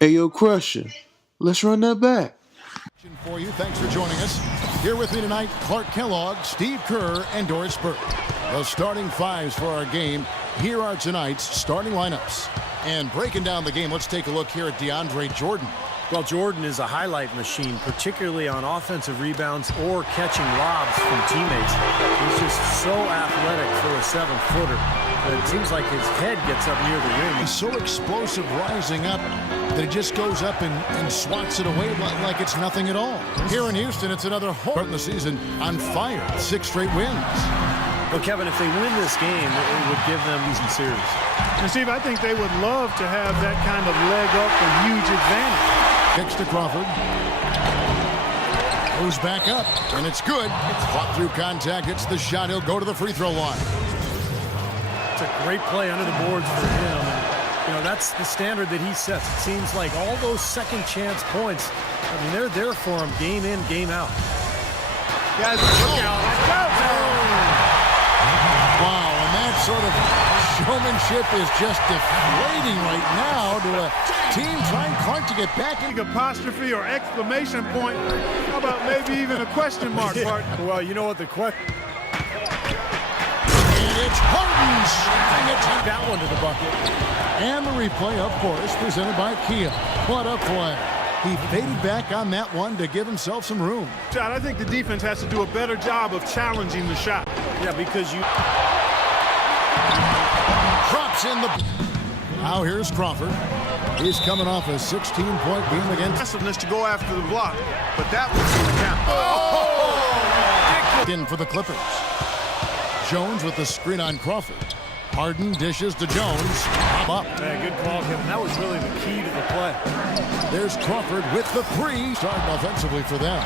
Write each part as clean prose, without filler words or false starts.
Hey, yo, Crusher, let's run that back. For you, thanks for joining us. Here with me tonight, Clark Kellogg, Steve Kerr, and Doris Burke. The starting fives for our game. Here are tonight's starting lineups. And breaking down the game, let's take a look here at DeAndre Jordan. Well, Jordan is a highlight machine, particularly on offensive rebounds or catching lobs from teammates. He's just so athletic for a 7-footer. It seems like his head gets up near the rim. He's so explosive rising up that he just goes up and swats it away like it's nothing at all. Here in Houston, it's another home start in the season on fire. 6 straight wins. Well, Kevin, if they win this game, it would give them season series. And Steve, I think they would love to have that kind of leg up and huge advantage. Kicks to Crawford. Goes back up, and it's good. It's fought through contact. It's the shot. He'll go to the free throw line. It's a great play under the boards for him. And, you know, that's the standard that he sets. It seems like all those second chance points, I mean, they're there for him game in, game out. Guys, look out. Wow, and that sort of showmanship is just deflating right now to a team trying hard to get back. Apostrophe or exclamation point. How about maybe even a question mark, Bart? Well, you know what the question... And it's Harden shooting it. That one to the bucket. And the replay, of course, presented by Kia. What a play. He faded back on that one to give himself some room. I think the defense has to do a better job of challenging the shot. Yeah, because you... Drops in the... Now here's Crawford. He's coming off a 16-point game against... Aggressiveness to go after the block, but that one's going to count. In for the Clippers. Jones with the screen on Crawford. Harden dishes to Jones. Up. Yeah, good call, Kevin. That was really the key to the play. There's Crawford with the 3. Starting offensively for them.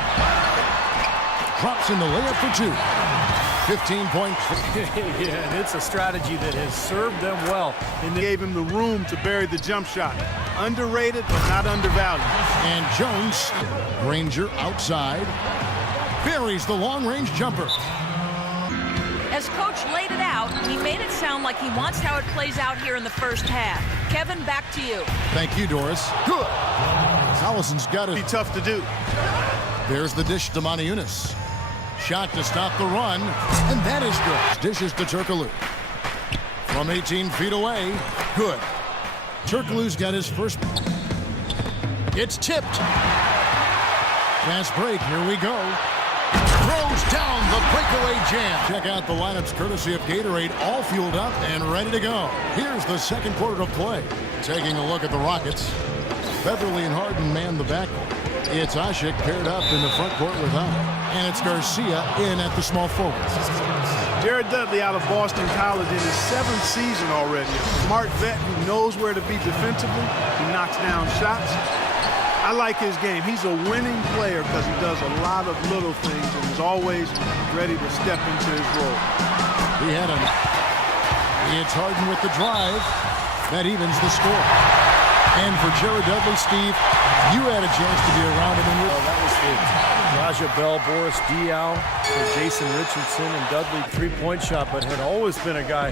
Drops in the layup for 2. 15 points. Yeah, and it's a strategy that has served them well. And they gave him the room to bury the jump shot. Underrated, but not undervalued. And Jones, Granger outside, buries the long-range jumper. As Coach laid it out, he made it sound like he wants how it plays out here in the first half. Kevin, back to you. Thank you, Doris. Good. Allison's got it. Be tough to do. There's the dish to Moniunas. Shot to stop the run, and that is good. Dishes to Turkoglu. From 18 feet away, good. Turkoglu's got his first. It's tipped. Fast break, here we go. Throws down the breakaway jam. Check out the lineups courtesy of Gatorade, all fueled up and ready to go. Here's the second quarter of play. Taking a look at the Rockets. Beverly and Harden man the backcourt. It's Ashik paired up in the front court with Allen. And it's Garcia in at the small forward. Jared Dudley out of Boston College in his 7th season already. A smart vet who knows where to be defensively. He knocks down shots. I like his game. He's a winning player because he does a lot of little things and is always ready to step into his role. It's Harden with the drive. That evens the score. And for Jared Dudley, Steve, you had a chance to be around him. That was the Raja Bell, Boris Diaw, Jason Richardson, and Dudley three-point shot, but had always been a guy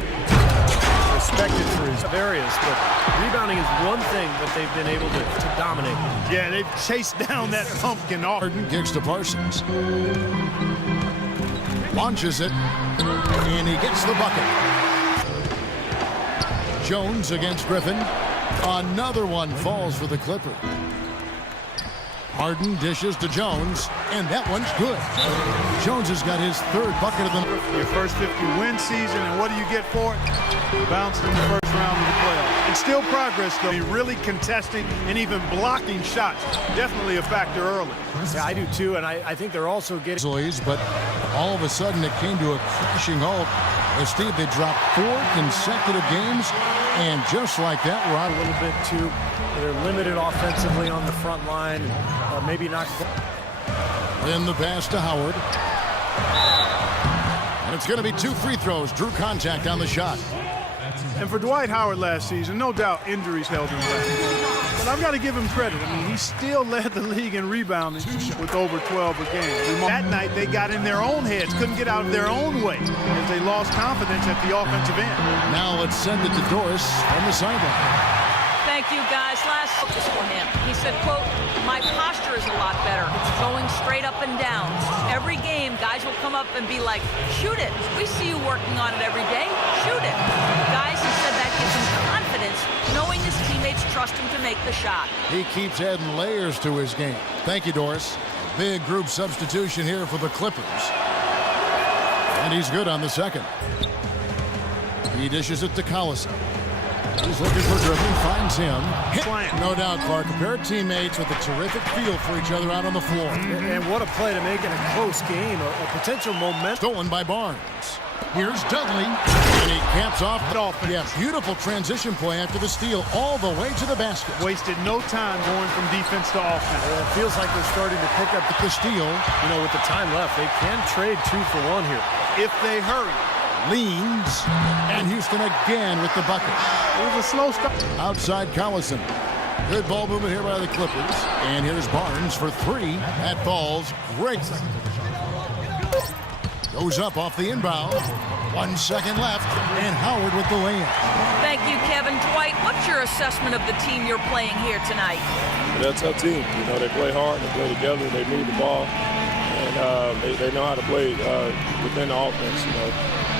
respected for his areas. But rebounding is one thing that they've been able to dominate. Yeah, they've chased down that pumpkin. Harden kicks to Parsons. Launches it, and he gets the bucket. Jones against Griffin. Another one falls for the Clipper. Harden dishes to Jones, and that one's good. Jones has got his 3rd bucket of the... Your first 50-win season, and what do you get for it? Bounced in the first round of the playoffs. And still progress, though. Really contesting and even blocking shots. Definitely a factor early. Yeah, I do, too, and I think they're also getting... But all of a sudden, it came to a crashing halt. As Steve, they dropped 4 consecutive games, and just like that, we're out a little bit, too. They're limited offensively on the front line. Maybe not. Then the pass to Howard. And it's going to be 2 free throws. Drew contact on the shot. And for Dwight Howard last season, no doubt injuries held him back. But I've got to give him credit. I mean, he still led the league in rebounding with over 12 a game. That night, they got in their own heads, couldn't get out of their own way as they lost confidence at the offensive end. Now let's send it to Doris on the sideline. Thank Thank you, guys. Last focus for him. He said, quote, "My posture is a lot better. It's going straight up and down. Every game, guys will come up and be like, shoot it. We see you working on it every day. Shoot it." Guys, he said that gives him confidence, knowing his teammates trust him to make the shot. He keeps adding layers to his game. Thank you, Doris. Big group substitution here for the Clippers. And he's good on the second. He dishes it to Collison. He's looking for dribbling, finds him. Hit. No doubt, Clark. A pair of teammates with a terrific feel for each other out on the floor. And what a play to make in a close game. A potential momentum. Stolen by Barnes. Here's Dudley, and he caps off the offense. Yeah, beautiful transition play after the steal all the way to the basket. Wasted no time going from defense to offense. It feels like they're starting to pick up the steal. You know, with the time left, they can trade 2 for 1 here. If they hurry. Leans, and Houston again with the bucket. It was a slow start. Outside Collison. Good ball movement here by the Clippers. And here's Barnes for 3. That falls great. Goes up off the inbound. 1 second left, and Howard with the lay-in. Thank you, Kevin. Dwight, what's your assessment of the team you're playing here tonight? They're a tough team. You know, they play hard, they play together, they move the ball, and they know how to play within the offense, you know.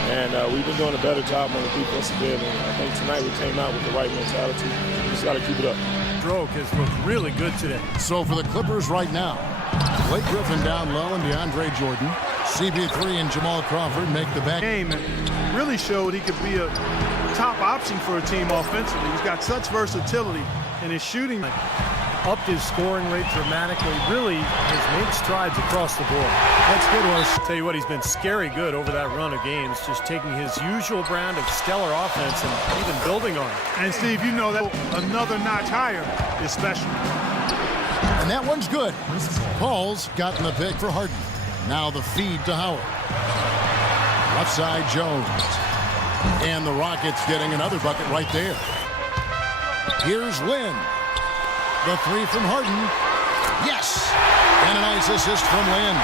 And we've been doing a better job on the defensive end, and I think tonight we came out with the right mentality. We just got to keep it up. Stroke has looked really good today. So for the Clippers right now, Blake Griffin down low and DeAndre Jordan. CP3 and Jamal Crawford make the back. Game and really showed he could be a top option for a team offensively. He's got such versatility, and his shooting upped his scoring rate dramatically. Really has made strides across the board. That's good, Wes. Tell you what, he's been scary good over that run of games, just taking his usual brand of stellar offense and even building on it. And Steve, you know that another notch higher is special. And that one's good. Paul's gotten the pick for Harden. Now the feed to Howard. Left side Jones. And the Rockets getting another bucket right there. Here's Lynn. The 3 from Harden. Yes! And a nice assist from Lynn.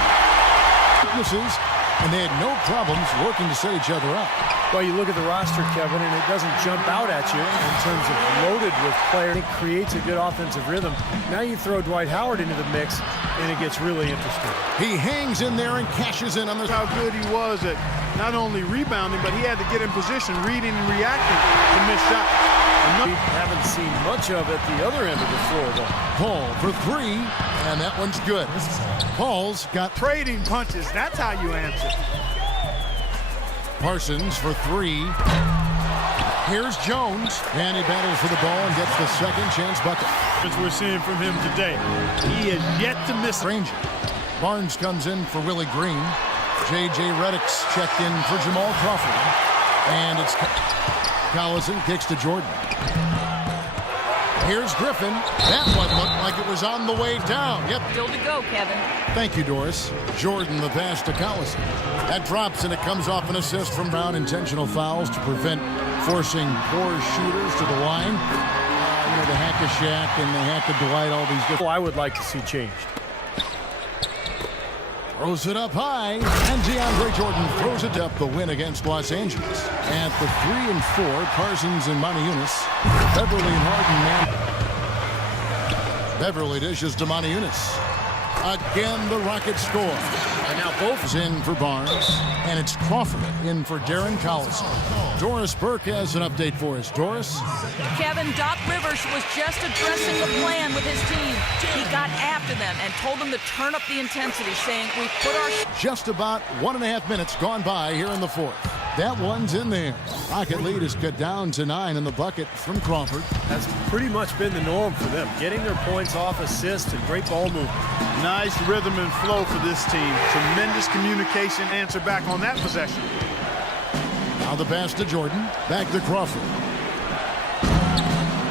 Weaknesses, and they had no problems working to set each other up. Well, you look at the roster, Kevin, and it doesn't jump out at you in terms of loaded with players. It creates a good offensive rhythm. Now you throw Dwight Howard into the mix, and it gets really interesting. He hangs in there and cashes in on the... How good he was at not only rebounding, but he had to get in position, reading and reacting to miss shots. We haven't seen much of at the other end of the floor, though. Paul for 3, and that one's good. Paul's got... Trading punches, that's how you answer. Parsons for 3. Here's Jones, and he battles for the ball and gets the second chance bucket. As we're seeing from him today, he is yet to miss. Ranger. Barnes comes in for Willie Green. J.J. Redick's checked in for Jamal Crawford. And it's Collison kicks to Jordan. Here's Griffin. That one looked like it was on the way down. Yep. Still to go, Kevin. Thank you, Doris. Jordan the pass to Collison. That drops, and it comes off an assist from Brown. Intentional fouls to prevent forcing poor shooters to the line. You know, the Hack-a-Shack and the Hack-a-Dwight, all these different... I would like to see changed. Throws it up high, and DeAndre Jordan throws it up the win against Los Angeles. At the 3 and 4, Parsons and Monty Eunice. Beverly and Harden man. Beverly dishes to Monty Eunice. Again, the Rockets score. And now both is in for Barnes, and it's Crawford in for Darren Collison. Doris Burke has an update for us. Doris? Kevin, Doc Rivers was just addressing the plan with his team. He got after them and told them to turn up the intensity, saying, "We put our..." Just about 1.5 minutes gone by here in the 4th. That one's in there. Rocket lead is cut down to 9 in the bucket from Crawford. That's pretty much been the norm for them. Getting their points off assists and great ball movement. Nice rhythm and flow for this team. Tremendous communication. Answer back on that possession. Now the pass to Jordan. Back to Crawford.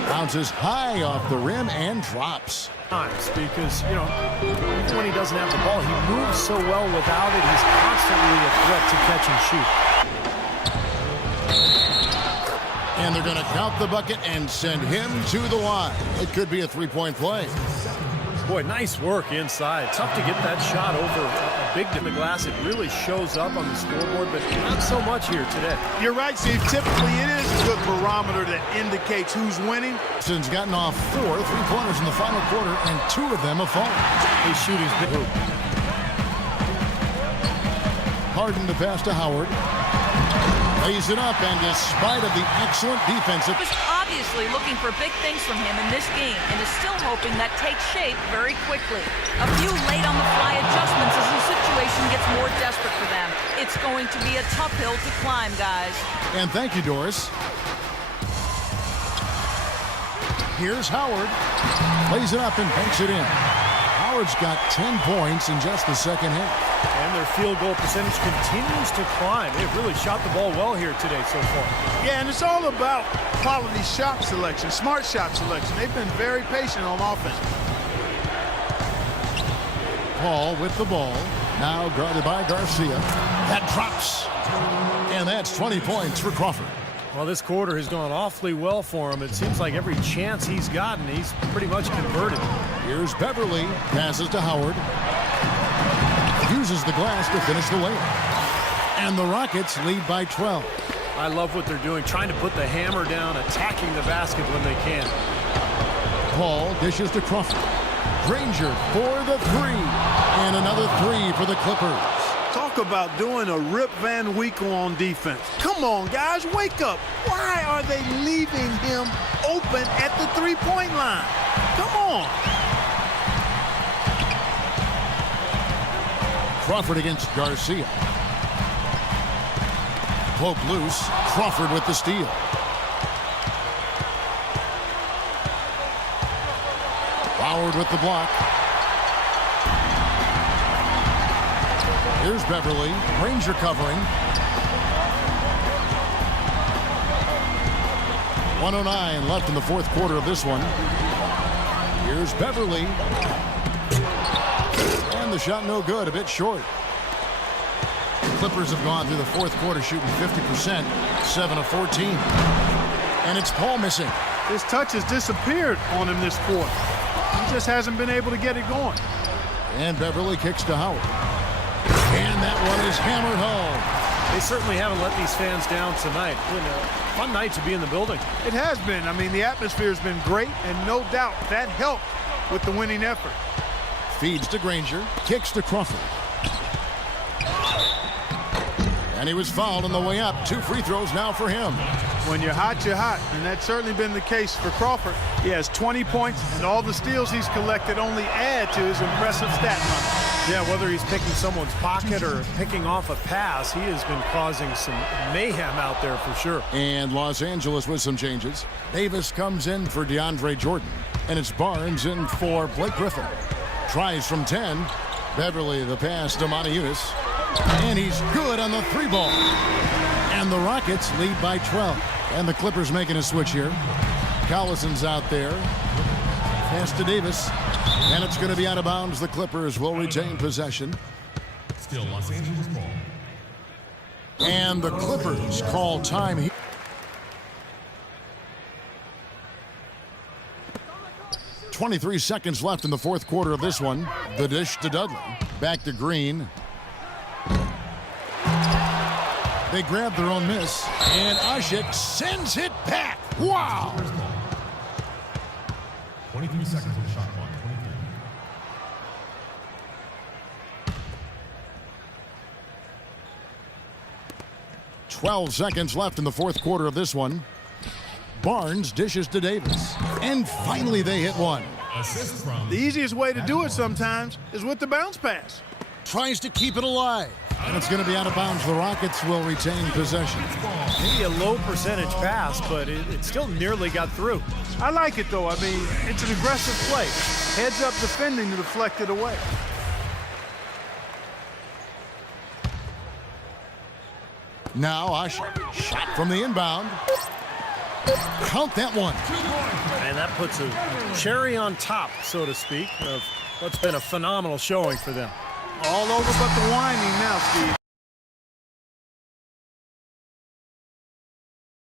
Bounces high off the rim and drops. Because, you know, when he doesn't have the ball, he moves so well without it. He's constantly a threat to catch and shoot. And they're going to count the bucket and send him to the line. It could be a 3-point play. Boy, nice work inside. Tough to get that shot over a big to the glass. It really shows up on the scoreboard, but not so much here today. You're right, Steve. Typically, it is a good barometer that indicates who's winning. Houston's gotten off 4 3-pointers in the final quarter, and 2 of them have fallen. His shooting's big. Harden to pass to Howard. Lays it up, and despite of the excellent defense, Was obviously looking for big things from him in this game and is still hoping that takes shape very quickly. A few late-on-the-fly adjustments as the situation gets more desperate for them. It's going to be a tough hill to climb, guys. And thank you, Doris. Here's Howard. Lays it up and banks it in. Howard's got 10 points in just the second half. And their field goal percentage continues to climb. They've really shot the ball well here today so far. Yeah, and it's all about quality shot selection, smart shot selection. They've been very patient on offense. Paul with the ball. Now guarded by Garcia. That drops. And that's 20 points for Crawford. Well, this quarter has gone awfully well for him. It seems like every chance he's gotten, he's pretty much converted. Here's Beverly. Passes to Howard. Uses the glass to finish the layup. And the Rockets lead by 12. I love what they're doing, trying to put the hammer down, attacking the basket when they can. Paul dishes to Crawford. Granger for the 3. And another 3 for the Clippers. Talk about doing a Rip Van Winkle on defense. Come on, guys, wake up. Why are they leaving him open at the three-point line? Come on. Crawford against Garcia. Poke loose. Crawford with the steal. Howard with the block. Here's Beverly. Granger covering. 1:09 left in the fourth quarter of this one. Here's Beverly. And the shot no good, a bit short. The Clippers have gone through the fourth quarter shooting 50%, 7 of 14. And it's Paul missing. His touch has disappeared on him this quarter. He just hasn't been able to get it going. And Beverly kicks to Howard. And that one is hammered home. They certainly haven't let these fans down tonight. It's been a fun night to be in the building. It has been. I mean, the atmosphere has been great, and no doubt that helped with the winning effort. Feeds to Granger. Kicks to Crawford. And he was fouled on the way up. 2 free throws now for him. When you're hot, you're hot. And that's certainly been the case for Crawford. He has 20 points, and all the steals he's collected only add to his impressive stat line. Yeah, whether he's picking someone's pocket or picking off a pass, he has been causing some mayhem out there for sure. And Los Angeles with some changes. Davis comes in for DeAndre Jordan. And it's Barnes in for Blake Griffin. Tries from 10. Beverly the pass to Moniunas. And he's good on the 3-ball. And the Rockets lead by 12. And the Clippers making a switch here. Collison's out there. Pass to Davis. And it's going to be out of bounds. The Clippers will retain possession. Still Los Angeles ball. And the Clippers call time here. .23 seconds left in the fourth quarter of this one. The dish to Dudley. Back to Green. They grab their own miss. And Ashik sends it back. Wow. 23 seconds on the shot clock. 23. 12 seconds left in the fourth quarter of this one. Barnes dishes to Davis. And finally they hit one. Assist from The easiest way to do it sometimes is with the bounce pass. Tries to keep it alive. And it's going to be out of bounds. The Rockets will retain possession. Maybe a low percentage pass, but it still nearly got through. I like it, though. I mean, it's an aggressive play. Heads up defending to deflect it away. Now Ashik. Shot from the inbound. Count that one. And that puts a cherry on top, so to speak, of what's been a phenomenal showing for them. All over but the winding now, Steve.